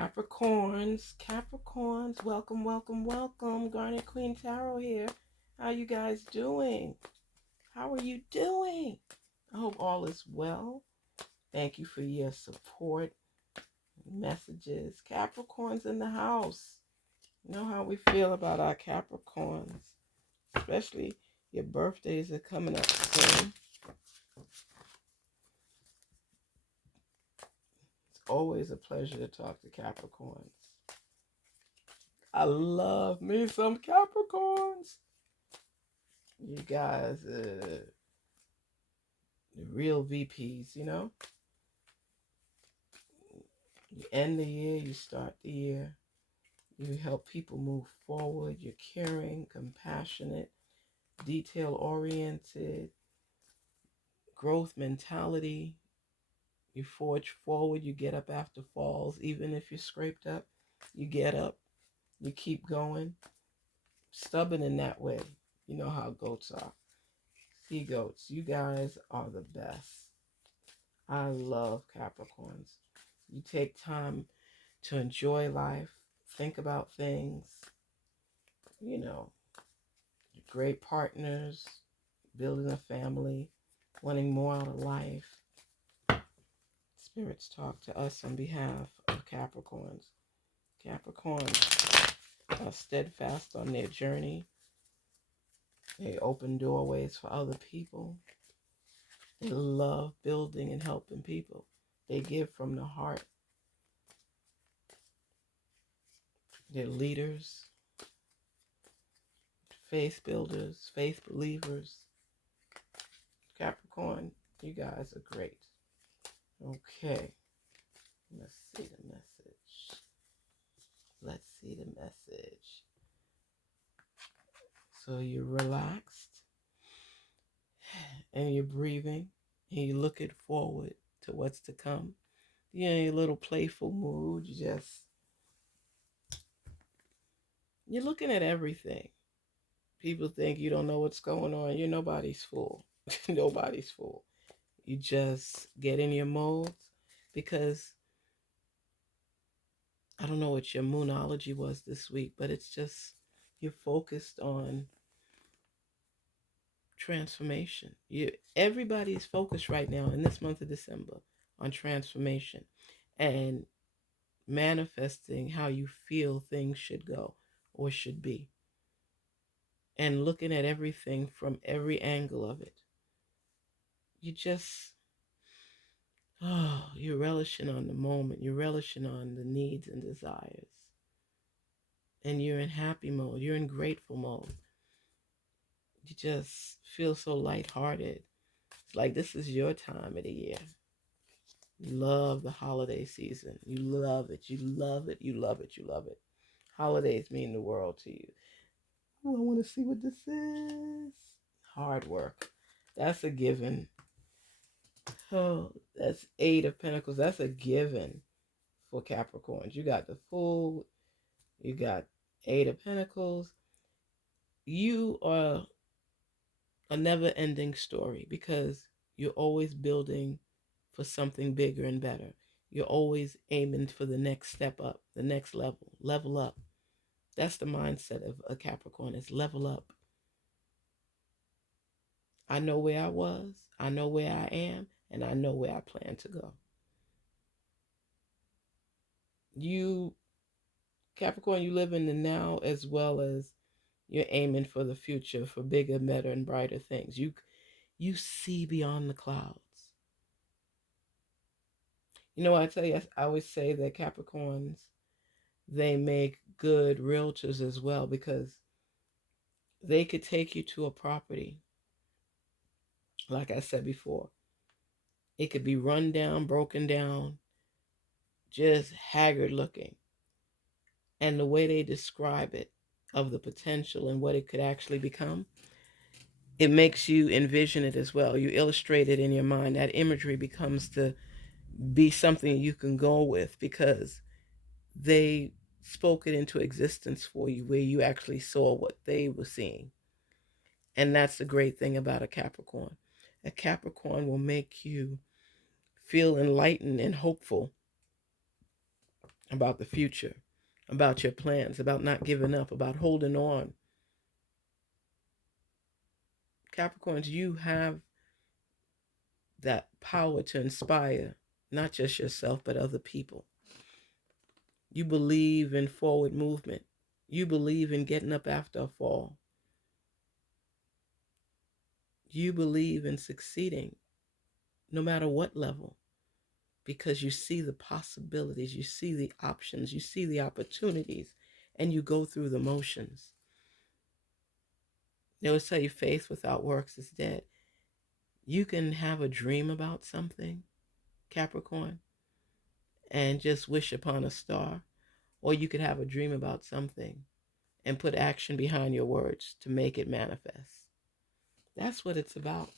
Capricorns, welcome, welcome, welcome. Garnetqueentarot here. How you guys doing? How are you doing? I hope all is well. Thank you for your support, messages. Capricorns in the house. You know how we feel about our Capricorns, especially your birthdays are coming up soon. It's always a pleasure to talk to Capricorns. I love me some Capricorns. You guys, the real VPs, you know? You end the year, you start the year. You help people move forward. You're caring, compassionate, detail-oriented, growth mentality. You forge forward. You get up after falls. Even if you're scraped up, you get up. You keep going. Stubborn in that way. You know how goats are. Sea goats, you guys are the best. I love Capricorns. You take time to enjoy life, think about things, you know, great partners, building a family, wanting more out of life. Spirits talk to us on behalf of Capricorns. Capricorns are steadfast on their journey. They open doorways for other people. They love building and helping people. They give from the heart. They're leaders, faith builders, faith believers. Capricorn, you guys are great. Okay, let's see the message. Let's see the message. So you're relaxed and you're breathing and you're looking forward to what's to come. You're in a little playful mood. You're looking at everything. People think you don't know what's going on. You're nobody's fool. Nobody's fool. You just get in your modes because I don't know what your moonology was this week, but it's just you're focused on transformation. Everybody's focused right now in this month of December on transformation and manifesting how you feel things should go or should be, and looking at everything from every angle of it. You just you're relishing on the moment. You're relishing on the needs and desires. And you're in happy mode. You're in grateful mode. You just feel so lighthearted. It's like this is your time of the year. You love the holiday season. You love it. You love it. You love it. You love it. Holidays mean the world to you. Oh, I want to see what this is. Hard work. That's a given. Oh, that's 8 of Pentacles. That's a given for Capricorns. You got the Fool. You got 8 of Pentacles. You are a never-ending story because you're always building for something bigger and better. You're always aiming for the next step up, the next level up. That's the mindset of a Capricorn, is level up. I know where I was, I know where I am, and I know where I plan to go. You, Capricorn, you live in the now as well as you're aiming for the future, for bigger, better, and brighter things. You see beyond the clouds. You know, I tell you, I always say that Capricorns, they make good realtors as well because they could take you to a property. Like I said before, it could be run down, broken down, just haggard looking. And the way they describe it, of the potential and what it could actually become, it makes you envision it as well. You illustrate it in your mind. That imagery becomes to be something you can go with because they spoke it into existence for you, where you actually saw what they were seeing. And that's the great thing about a Capricorn. A Capricorn will make you feel enlightened and hopeful about the future, about your plans, about not giving up, about holding on. Capricorns, you have that power to inspire not just yourself, but other people. You believe in forward movement. You believe in getting up after a fall. You believe in succeeding no matter what level, because you see the possibilities, you see the options, you see the opportunities, and you go through the motions. They always tell you faith without works is dead. You can have a dream about something, Capricorn, and just wish upon a star, or you could have a dream about something and put action behind your words to make it manifest. That's what it's about.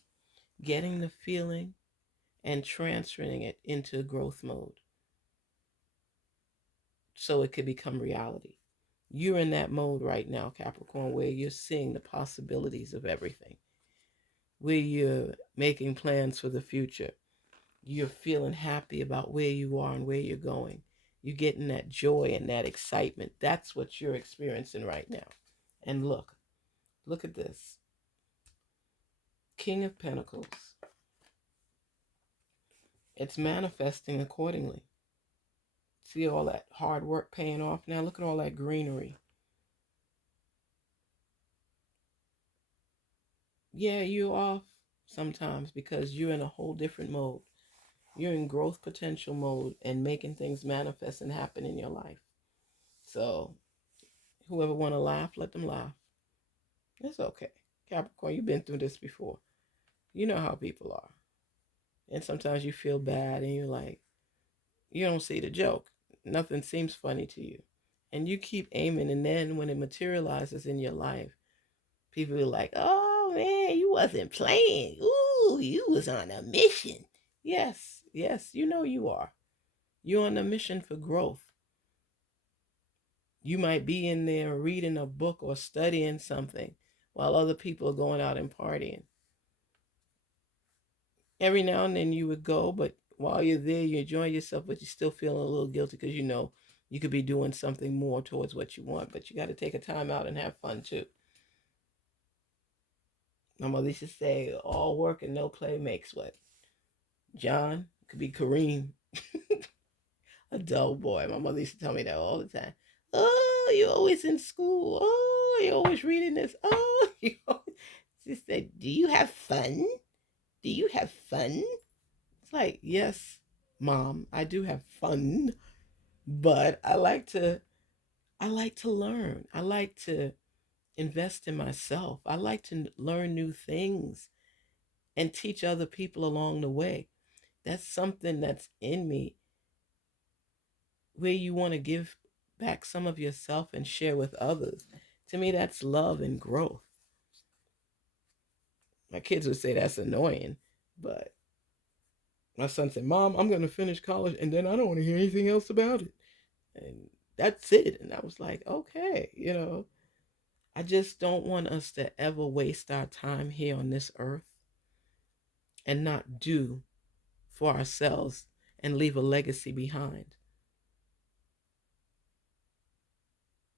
Getting the feeling and transferring it into growth mode so it could become reality. You're in that mode right now, Capricorn, where you're seeing the possibilities of everything, where you're making plans for the future. You're feeling happy about where you are and where you're going. You're getting that joy and that excitement. That's what you're experiencing right now. And look at this. King of Pentacles. It's manifesting accordingly. See all that hard work paying off now? Look at all that greenery. Yeah, you're off sometimes because you're in a whole different mode. You're in growth potential mode and making things manifest and happen in your life. So whoever want to laugh, let them laugh. It's okay. Capricorn, you've been through this before. You know how people are. And sometimes you feel bad and you're like, you don't see the joke. Nothing seems funny to you. And you keep aiming, and then when it materializes in your life, people are like, oh man, you wasn't playing. Ooh, you was on a mission. Yes, you know you are. You're on a mission for growth. You might be in there reading a book or studying something while other people are going out and partying. Every now and then you would go, but while you're there, you enjoy yourself, but you're still feeling a little guilty because you know you could be doing something more towards what you want. But you got to take a time out and have fun too. My mother used to say, all work and no play makes what? John, could be Kareem, a dull boy. My mother used to tell me that all the time. Oh, you're always in school. Oh, you're always reading this. Oh, she said, do you have fun? Do you have fun? It's like, yes, Mom, I do have fun, but I like to learn. I like to invest in myself. I like to learn new things and teach other people along the way. That's something that's in me, where you want to give back some of yourself and share with others. To me, that's love and growth. My kids would say that's annoying, but my son said, Mom, I'm going to finish college and then I don't want to hear anything else about it. And that's it. And I was like, okay, I just don't want us to ever waste our time here on this earth and not do for ourselves and leave a legacy behind.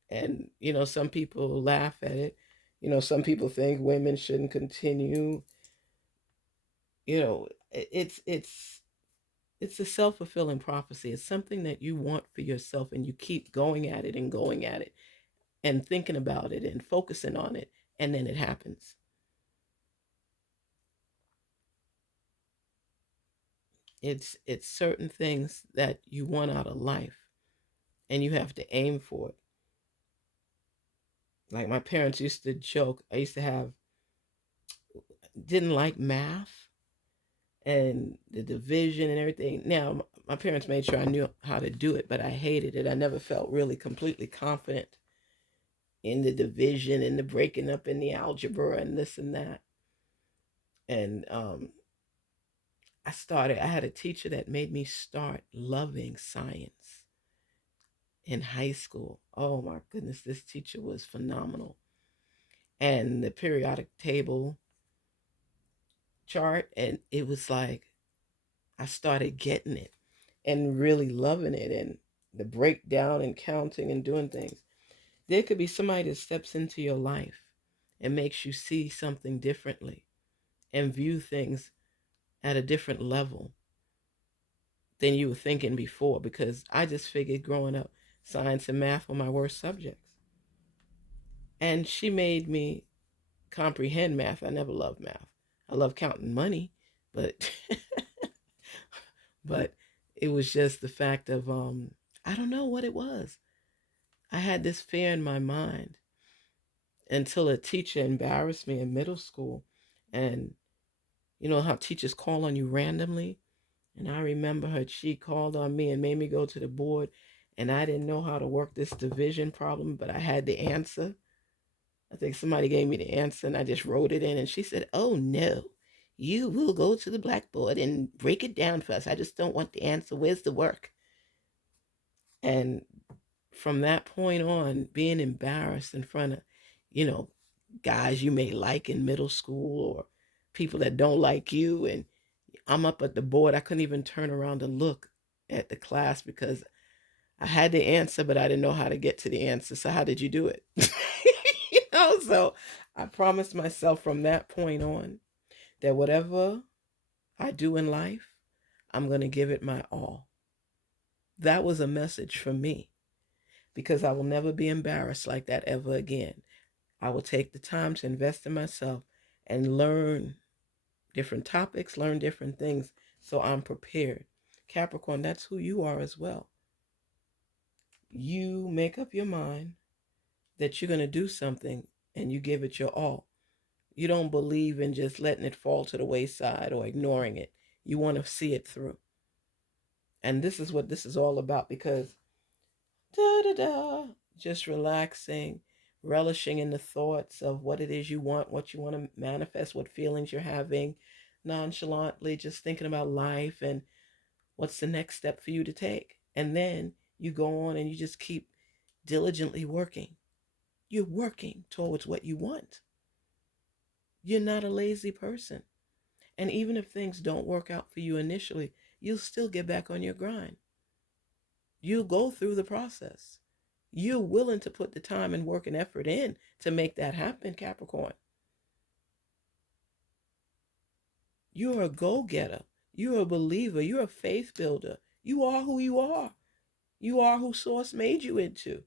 And, some people laugh at it. Some people think women shouldn't continue. It's a self-fulfilling prophecy. It's something that you want for yourself and you keep going at it and going at it and thinking about it and focusing on it, and then it happens. It's certain things that you want out of life and you have to aim for it. Like my parents used to joke, I used to didn't like math and the division and everything. Now, my parents made sure I knew how to do it, but I hated it. I never felt really completely confident in the division and the breaking up in the algebra and this and that. And I had a teacher that made me start loving science in high school. Oh my goodness, this teacher was phenomenal. And the periodic table chart, and it was like I started getting it and really loving it. And the breakdown and counting and doing things. There could be somebody that steps into your life and makes you see something differently and view things at a different level than you were thinking before. Because I just figured growing up, science and math were my worst subjects. And she made me comprehend math. I never loved math. I love counting money, but but it was just the fact of I don't know what it was. I had this fear in my mind until a teacher embarrassed me in middle school. And you know how teachers call on you randomly? And I remember her, she called on me and made me go to the board. And I didn't know how to work this division problem, but I had the answer. I think somebody gave me the answer and I just wrote it in. And she said, "Oh no, you will go to the blackboard and break it down for us. I just don't want the answer. Where's the work?" And from that point on, being embarrassed in front of, you know, guys you may like in middle school or people that don't like you, and I'm up at the board, I couldn't even turn around to look at the class because I had the answer, but I didn't know how to get to the answer. So how did you do it? So I promised myself from that point on that whatever I do in life, I'm going to give it my all. That was a message for me because I will never be embarrassed like that ever again. I will take the time to invest in myself and learn different topics, learn different things so I'm prepared. Capricorn, that's who you are as well. You make up your mind that you're going to do something and you give it your all. You don't believe in just letting it fall to the wayside or ignoring it. You want to see it through. And this is what this is all about because just relaxing, relishing in the thoughts of what it is you want, what you want to manifest, what feelings you're having, nonchalantly just thinking about life and what's the next step for you to take. And then you go on and you just keep diligently working. You're working towards what you want. You're not a lazy person. And even if things don't work out for you initially, you'll still get back on your grind. You'll go through the process. You're willing to put the time and work and effort in to make that happen, Capricorn. You're a go-getter. You're a believer. You're a faith builder. You are who you are. You are who Source made you into.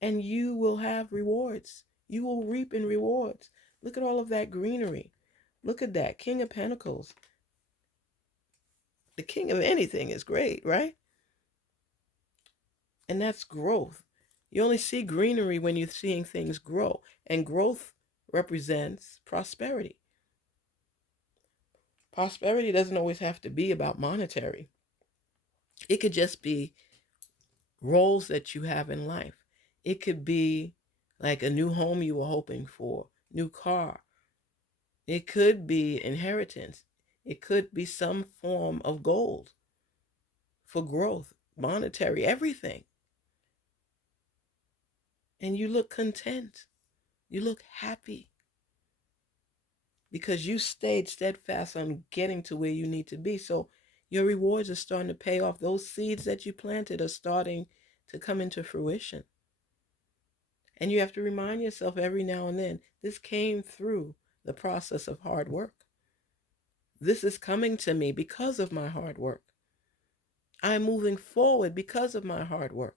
And you will have rewards. You will reap in rewards. Look at all of that greenery. Look at that. King of Pentacles. The king of anything is great, right? And that's growth. You only see greenery when you're seeing things grow. And growth represents prosperity. Prosperity doesn't always have to be about monetary. It could just be roles that you have in life. It could be like a new home you were hoping for, new car. It could be inheritance. It could be some form of gold for growth, monetary, everything. And you look content. You look happy because you stayed steadfast on getting to where you need to be. So your rewards are starting to pay off. Those seeds that you planted are starting to come into fruition. And you have to remind yourself every now and then, this came through the process of hard work. This is coming to me because of my hard work. I'm moving forward because of my hard work.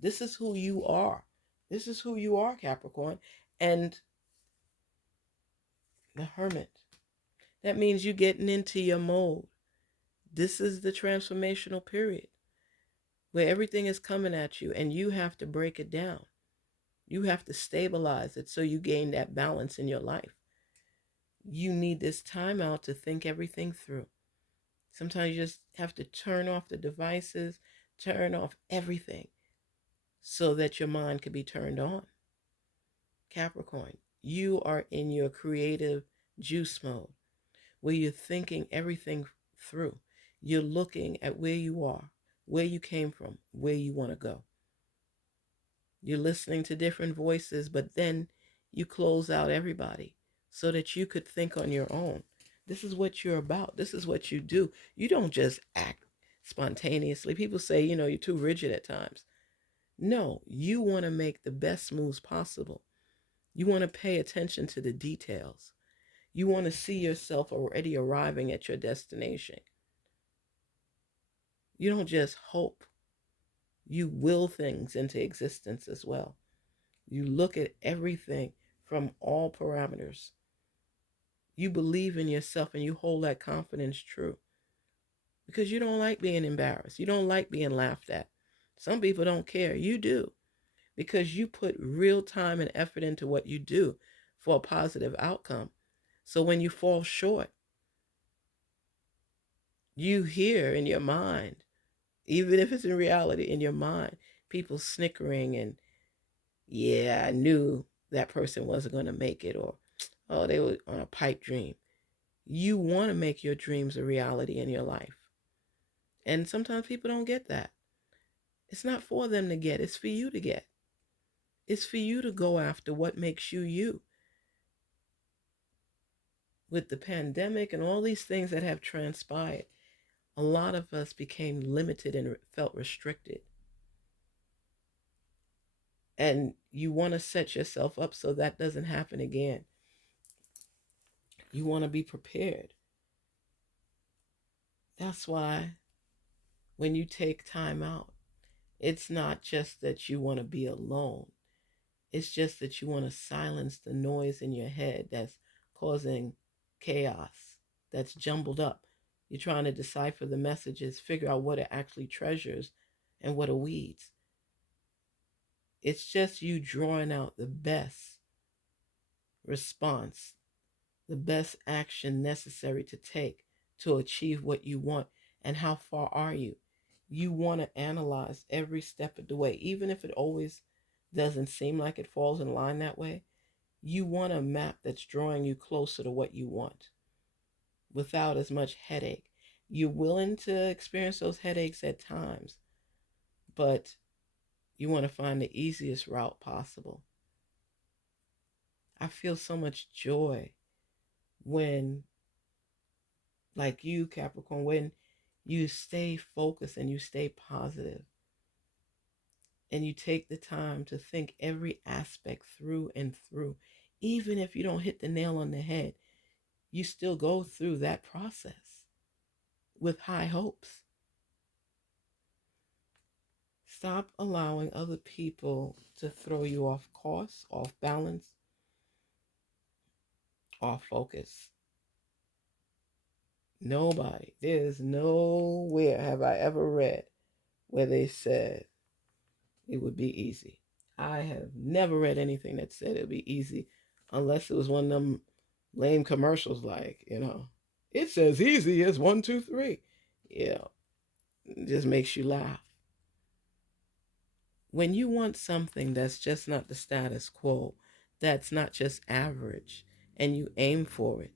This is who you are. This is who you are, Capricorn. And the Hermit. That means you're getting into your mode. This is the transformational period where everything is coming at you and you have to break it down. You have to stabilize it so you gain that balance in your life. You need this time out to think everything through. Sometimes you just have to turn off the devices, turn off everything so that your mind can be turned on. Capricorn, you are in your creative juice mode where you're thinking everything through. You're looking at where you are, where you came from, where you want to go. You're listening to different voices, but then you close out everybody so that you could think on your own. This is what you're about. This is what you do. You don't just act spontaneously. People say, you're too rigid at times. No, you want to make the best moves possible. You want to pay attention to the details. You want to see yourself already arriving at your destination. You don't just hope. You will things into existence as well. You look at everything from all parameters. You believe in yourself and you hold that confidence true because you don't like being embarrassed. You don't like being laughed at. Some people don't care. You do because you put real time and effort into what you do for a positive outcome. So when you fall short, you hear in your mind, even if it's in reality, in your mind, people snickering and, yeah, I knew that person wasn't going to make it, or, oh, they were on a pipe dream. You want to make your dreams a reality in your life. And sometimes people don't get that. It's not for them to get, it's for you to get. It's for you to go after what makes you you. With the pandemic and all these things that have transpired, a lot of us became limited and felt restricted. And you want to set yourself up so that doesn't happen again. You want to be prepared. That's why when you take time out, it's not just that you want to be alone. It's just that you want to silence the noise in your head that's causing chaos, that's jumbled up. You're trying to decipher the messages, figure out what it actually treasures and what are weeds. It's just you drawing out the best response, the best action necessary to take to achieve what you want. And how far are you? You want to analyze every step of the way, even if it always doesn't seem like it falls in line that way. You want a map that's drawing you closer to what you want without as much headache. You're willing to experience those headaches at times, but you want to find the easiest route possible. I feel so much joy when, like you, Capricorn, when you stay focused and you stay positive and you take the time to think every aspect through and through. Even if you don't hit the nail on the head, you still go through that process with high hopes. Stop allowing other people to throw you off course, off balance, off focus. Nobody, there's nowhere have I ever read where they said it would be easy. I have never read anything that said it would be easy unless it was one of them lame commercials like, it says easy as 1, 2, 3. Yeah, it just makes you laugh. When you want something that's just not the status quo, that's not just average, and you aim for it,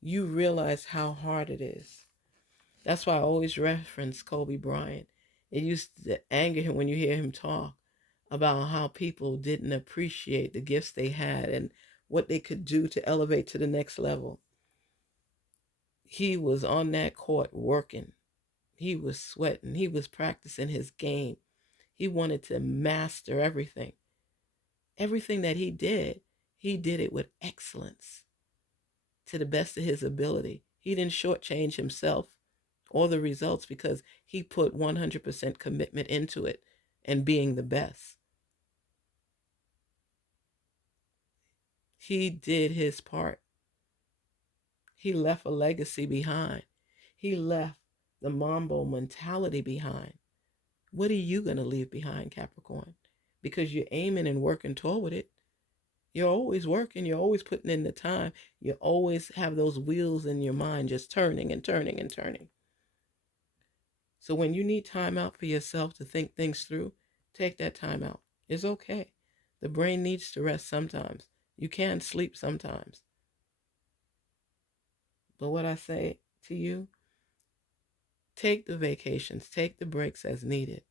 you realize how hard it is. That's why I always reference Kobe Bryant. It used to anger him when you hear him talk about how people didn't appreciate the gifts they had and what they could do to elevate to the next level. He was on that court working. He was sweating. He was practicing his game. He wanted to master everything. Everything that he did it with excellence to the best of his ability. He didn't shortchange himself or the results because he put 100% commitment into it and being the best. He did his part. He left a legacy behind. He left the Mambo mentality behind. What are you going to leave behind, Capricorn? Because you're aiming and working toward it. You're always working. You're always putting in the time. You always have those wheels in your mind just turning and turning and turning. So when you need time out for yourself to think things through, take that time out. It's okay. The brain needs to rest sometimes. You can sleep sometimes. But what I say to you, take the vacations, take the breaks as needed.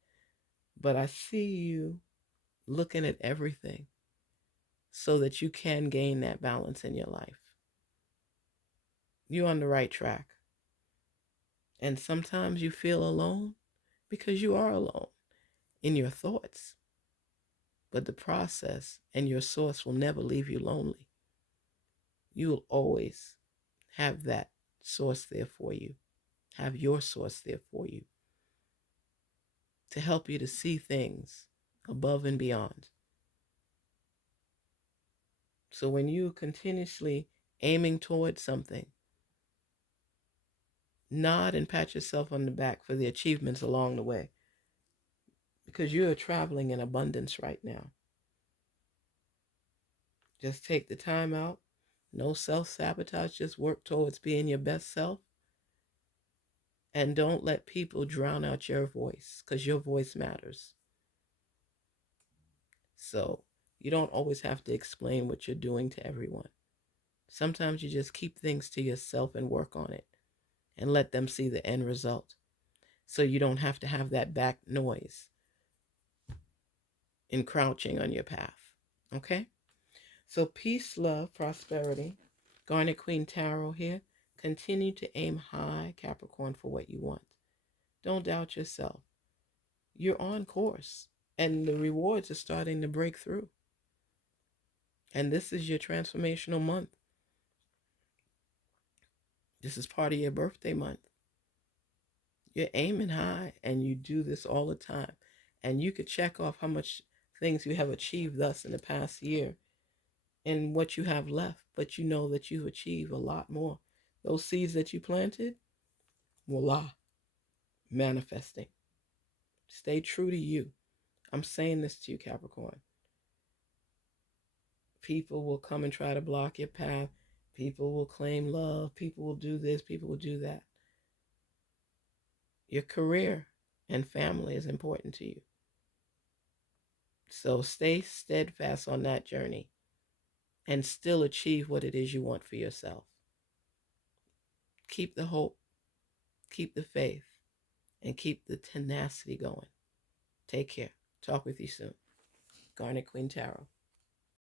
But I see you looking at everything so that you can gain that balance in your life. You're on the right track. And sometimes you feel alone because you are alone in your thoughts. But the process and your source will never leave you lonely. You will always have that source there for you, have your source there for you to help you to see things above and beyond. So when you continuously aiming towards something, nod and pat yourself on the back for the achievements along the way, because you're traveling in abundance right now. Just take the time out. No self-sabotage. Just work towards being your best self. And don't let people drown out your voice, because your voice matters. So you don't always have to explain what you're doing to everyone. Sometimes you just keep things to yourself and work on it and let them see the end result. So you don't have to have that back noise encroaching on your path. Okay? So peace, love, prosperity. Garnet Queen Tarot here. Continue to aim high, Capricorn, for what you want. Don't doubt yourself. You're on course, and the rewards are starting to break through. And this is your transformational month. This is part of your birthday month. You're aiming high, and you do this all the time. And you could check off how much things you have achieved thus in the past year and what you have left, but you know that you've achieved a lot more. Those seeds that you planted, voila, manifesting. Stay true to you. I'm saying this to you, Capricorn. People will come and try to block your path. People will claim love. People will do this. People will do that. Your career and family is important to you. So stay steadfast on that journey and still achieve what it is you want for yourself. Keep the hope, keep the faith, and keep the tenacity going. Take care. Talk with you soon. Garnet Queen Tarot.